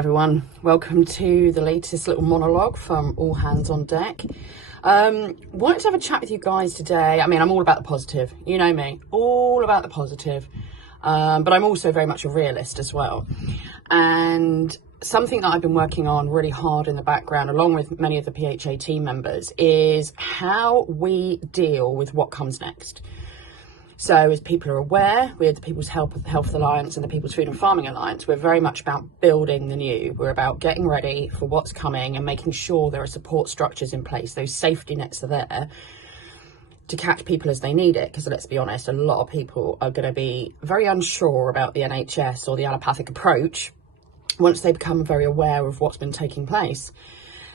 everyone. Welcome to the latest little monologue from All Hands on Deck. Wanted to have a chat with you guys today. I mean, I'm all about the positive. You know me, all about the positive. But I'm also very much a realist as well. And something that I've been working on really hard in the background, along with many of the PHA team members, is how we deal with what comes next. So as people are aware, we're the People's Health Alliance and the People's Food and Farming Alliance. We're very much about building the new. We're about getting ready for what's coming and making sure there are support structures in place. Those safety nets are there to catch people as they need it. Because let's be honest, a lot of people are going to be very unsure about the NHS or the allopathic approach once they become very aware of what's been taking place.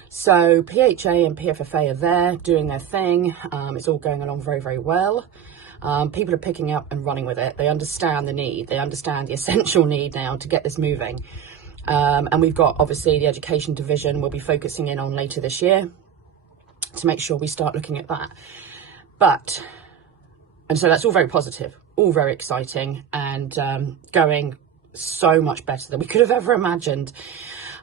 So PHA and PFFA are there doing their thing. It's all going along very, very well. People are picking up and running with it. They understand the need. They understand the essential need now to get this moving. And we've got, obviously, the education division we'll be focusing in on later this year to make sure we start looking at that. And so that's all very positive, all very exciting, and going so much better than we could have ever imagined.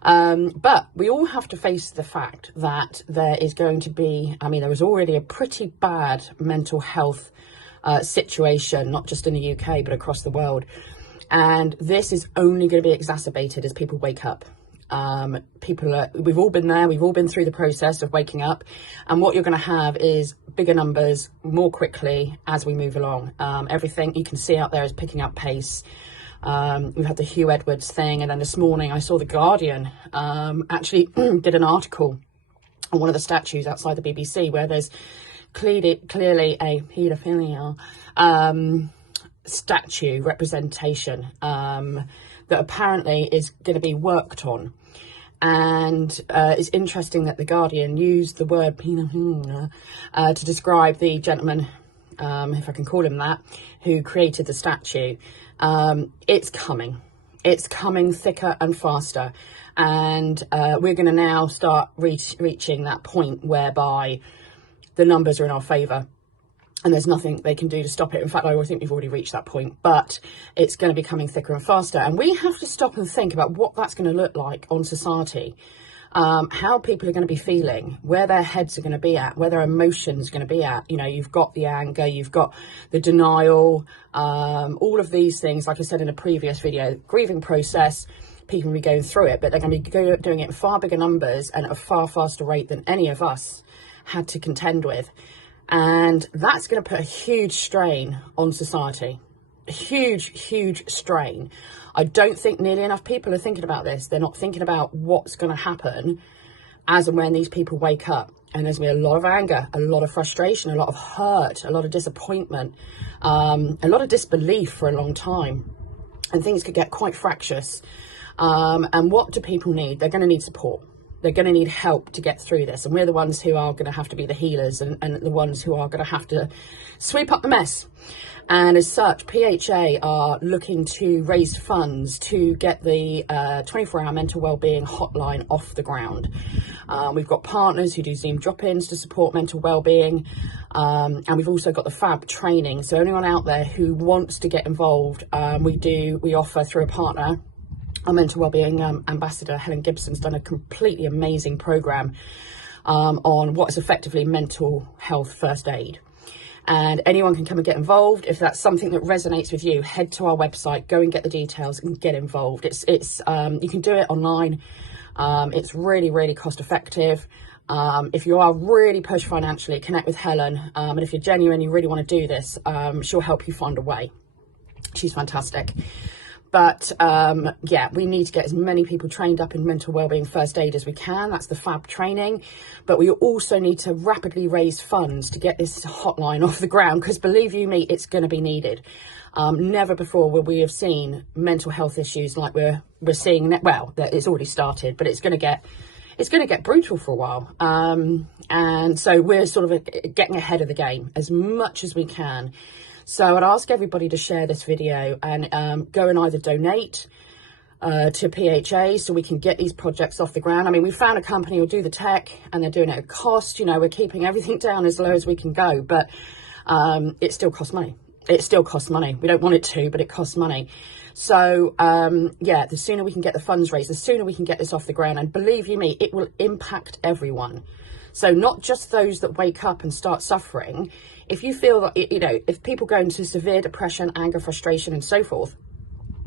But we all have to face the fact that there is going to be, there is already a pretty bad mental health situation, not just in the UK, but across the world. And this is only going to be exacerbated as people wake up. We've all been there. We've all been through the process of waking up. And what you're going to have is bigger numbers more quickly as we move along. Everything you can see out there is picking up pace. We've had the Hugh Edwards thing. And then this morning I saw The Guardian actually did an article on one of the statues outside the BBC where there's clearly a paedophilia statue representation that apparently is going to be worked on. And it's interesting that The Guardian used the word paedophilia to describe the gentleman, if I can call him that, who created the statue. It's coming thicker and faster. And we're going to now start reaching that point whereby the numbers are in our favour and there's nothing they can do to stop it. In fact, I think we've already reached that point, but it's going to be coming thicker and faster. And we have to stop and think about what that's going to look like on society, how people are going to be feeling, where their heads are going to be at, where their emotions are going to be at. You know, you've got the anger, you've got the denial, all of these things. Like I said in a previous video, grieving process, people will be going through it, but they're going to be doing it in far bigger numbers and at a far faster rate than any of us had to contend with. And that's going to put a huge strain on society, a huge strain. I don't think nearly enough people are thinking about this. They're not thinking about what's going to happen as and when these people wake up. And there's going to be a lot of anger, a lot of frustration, a lot of hurt, a lot of disappointment, a lot of disbelief for a long time. And things could get quite fractious. And what do people need? They're going to need support. They're going to need help to get through this. And we're the ones who are going to have to be the healers and the ones who are going to have to sweep up the mess. And as such, PHA are looking to raise funds to get the 24-hour mental wellbeing hotline off the ground. We've got partners who do Zoom drop-ins to support mental wellbeing. And we've also got the FAB training. So anyone out there who wants to get involved, we offer through a partner. Our mental wellbeing ambassador, Helen Gibson's done a completely amazing program on what is effectively mental health first aid. And anyone can come and get involved. If that's something that resonates with you, head to our website, go and get the details and get involved. It's you can do it online. It's really, really cost effective. If you are really pushed financially, connect with Helen. And if you're genuine, you really want to do this, she'll help you find a way. She's fantastic. But we need to get as many people trained up in mental wellbeing first aid as we can. That's the FAB training. But we also need to rapidly raise funds to get this hotline off the ground, because believe you me, it's going to be needed. Never before will we have seen mental health issues like we're seeing. Well, it's already started, but it's going to get brutal for a while. And so we're sort of getting ahead of the game as much as we can. So I'd ask everybody to share this video and go and either donate to PHA so we can get these projects off the ground. I mean, we found a company who'll do the tech and they're doing it at cost. You know, we're keeping everything down as low as we can go, but it still costs money. It still costs money. We don't want it to, but it costs money. So, yeah, the sooner we can get the funds raised, the sooner we can get this off the ground. And believe you me, it will impact everyone. So not just those that wake up and start suffering. If you feel that, you know, if people go into severe depression, anger, frustration, and so forth,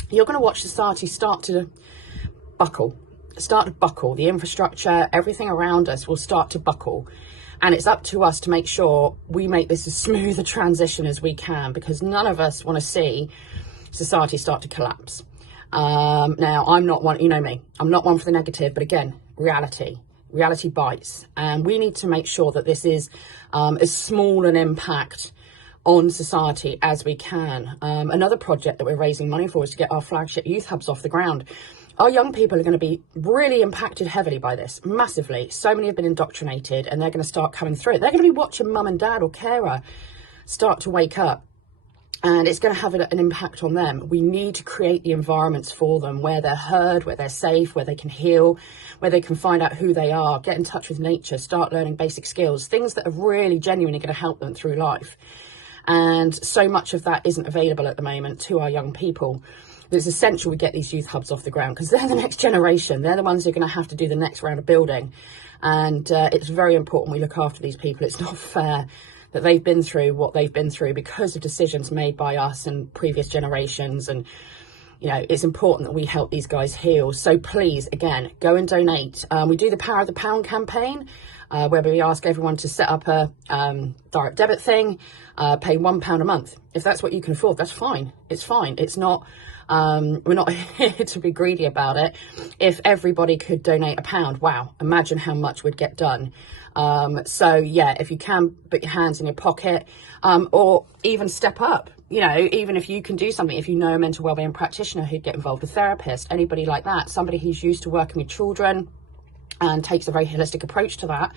you're going to watch society start to buckle. The infrastructure, everything around us will start to buckle. And it's up to us to make sure we make this as smooth a transition as we can, because none of us want to see society start to collapse. Now, I'm not one, you know me, I'm not one for the negative, but again, reality bites. And we need to make sure that this is as small an impact on society as we can. Another project that we're raising money for is to get our flagship youth hubs off the ground. Our young people are going to be really impacted heavily by this, massively. So many have been indoctrinated, and they're going to start coming through. They're going to be watching mum and dad or carer start to wake up, and it's going to have an impact on them. We need to create the environments for them where they're heard, where they're safe, where they can heal, where they can find out who they are, get in touch with nature, start learning basic skills, things that are really genuinely going to help them through life. And so much of that isn't available at the moment to our young people. It's essential we get these youth hubs off the ground, because they're the next generation. They're the ones who are going to have to do the next round of building. And it's very important we look after these people. It's not fair that they've been through what they've been through because of decisions made by us and previous generations. And, you know, it's important that we help these guys heal. So please, again, go and donate. We do the Power of the Pound campaign, where we ask everyone to set up a direct debit thing, pay £1 a month. If that's what you can afford, that's fine. It's fine. It's not, we're not here to be greedy about it. If everybody could donate £1, wow, imagine how much would get done. So yeah, if you can put your hands in your pocket, or even step up, you know, even if you can do something, if you know a mental wellbeing practitioner who'd get involved, a therapist, anybody like that, somebody who's used to working with children and takes a very holistic approach to that,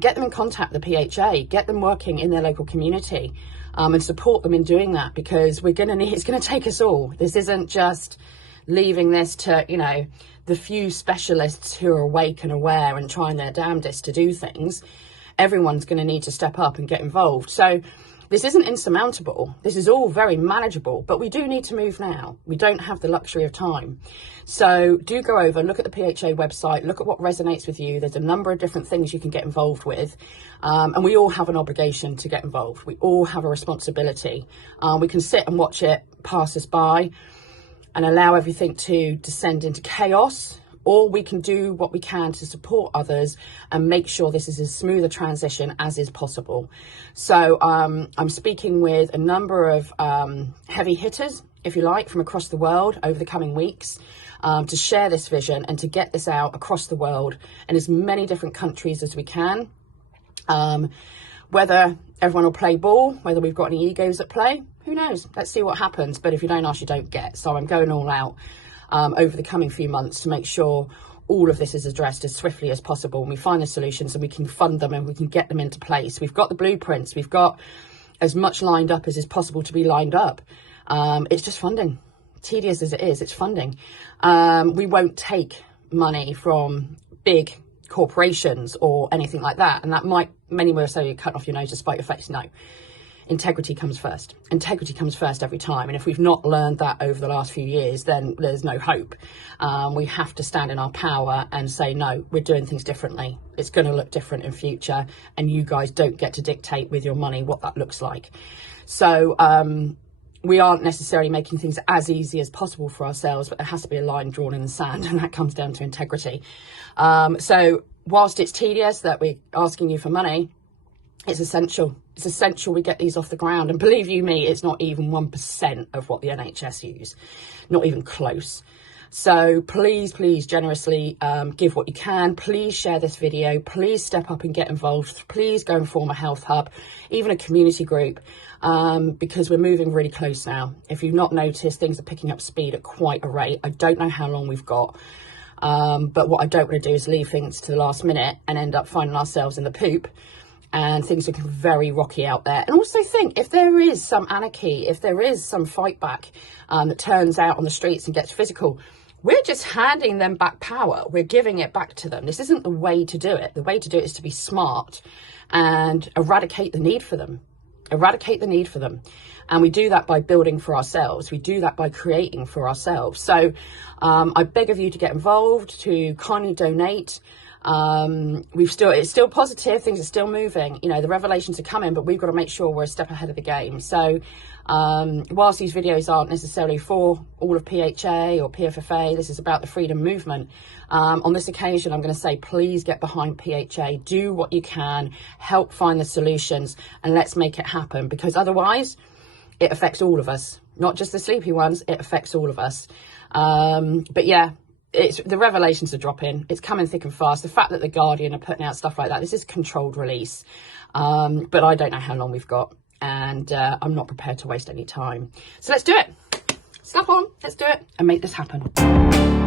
get them in contact with the PHA, get them working in their local community, and support them in doing that, because we're going to need, it's going to take us all. This isn't just leaving this to, you know, the few specialists who are awake and aware and trying their damnedest to do things. Everyone's going to need to step up and get involved. So this isn't insurmountable. This is all very manageable, but we do need to move now. We don't have the luxury of time. So do go over, look at the PHA website, look at what resonates with you. There's a number of different things you can get involved with. And we all have an obligation to get involved. We all have a responsibility. We can sit and watch it pass us by and allow everything to descend into chaos, or we can do what we can to support others and make sure this is as smooth a transition as is possible. So I'm speaking with a number of heavy hitters, if you like, from across the world over the coming weeks, to share this vision and to get this out across the world in as many different countries as we can. Whether everyone will play ball, whether we've got any egos at play, who knows? Let's see what happens. But if you don't ask, you don't get. So I'm going all out over the coming few months to make sure all of this is addressed as swiftly as possible, and we find the solutions and we can fund them and we can get them into place. We've got the blueprints. We've got as much lined up as is possible to be lined up. It's just funding. Tedious as it is, it's funding. We won't take money from big corporations or anything like that. And that might, many will say, cut off your nose to spite your face. No. Integrity comes first. Integrity comes first every time. And if we've not learned that over the last few years, then there's no hope. We have to stand in our power and say, no, we're doing things differently. It's going to look different in future. And you guys don't get to dictate with your money what that looks like. So we aren't necessarily making things as easy as possible for ourselves, but there has to be a line drawn in the sand, and that comes down to integrity. So whilst it's tedious that we're asking you for money, it's essential. It's essential we get these off the ground. And believe you me, it's not even 1% of what the NHS use. Not even close. So please, please generously give what you can. Please share this video. Please step up and get involved. Please go and form a health hub, even a community group, because we're moving really close now. If you've not noticed, things are picking up speed at quite a rate. I don't know how long we've got. But what I don't want to do is leave things to the last minute and end up finding ourselves in the poop. And things are looking very rocky out there. And also think, if there is some anarchy, if there is some fight back that turns out on the streets and gets physical, we're just handing them back power. We're giving it back to them. This isn't the way to do it. The way to do it is to be smart and eradicate the need for them. eradicate the need for them. And we do that by building for ourselves. We do that by creating for ourselves. So I beg of you to get involved, to kindly donate. It's still positive, things are still moving, you know, the revelations are coming, but we've got to make sure we're a step ahead of the game. So whilst these videos aren't necessarily for all of PHA or PFFA, this is about the freedom movement. On this occasion, I'm going to say, please get behind PHA, do what you can, help find the solutions, and let's make it happen, because otherwise it affects all of us, not just the sleepy ones, it affects all of us. But yeah, the revelations are dropping. It's coming thick and fast. The fact that the Guardian are putting out stuff like that, this is controlled release. But I don't know how long we've got, and I'm not prepared to waste any time. So let's do it. Slap on, let's do it and make this happen.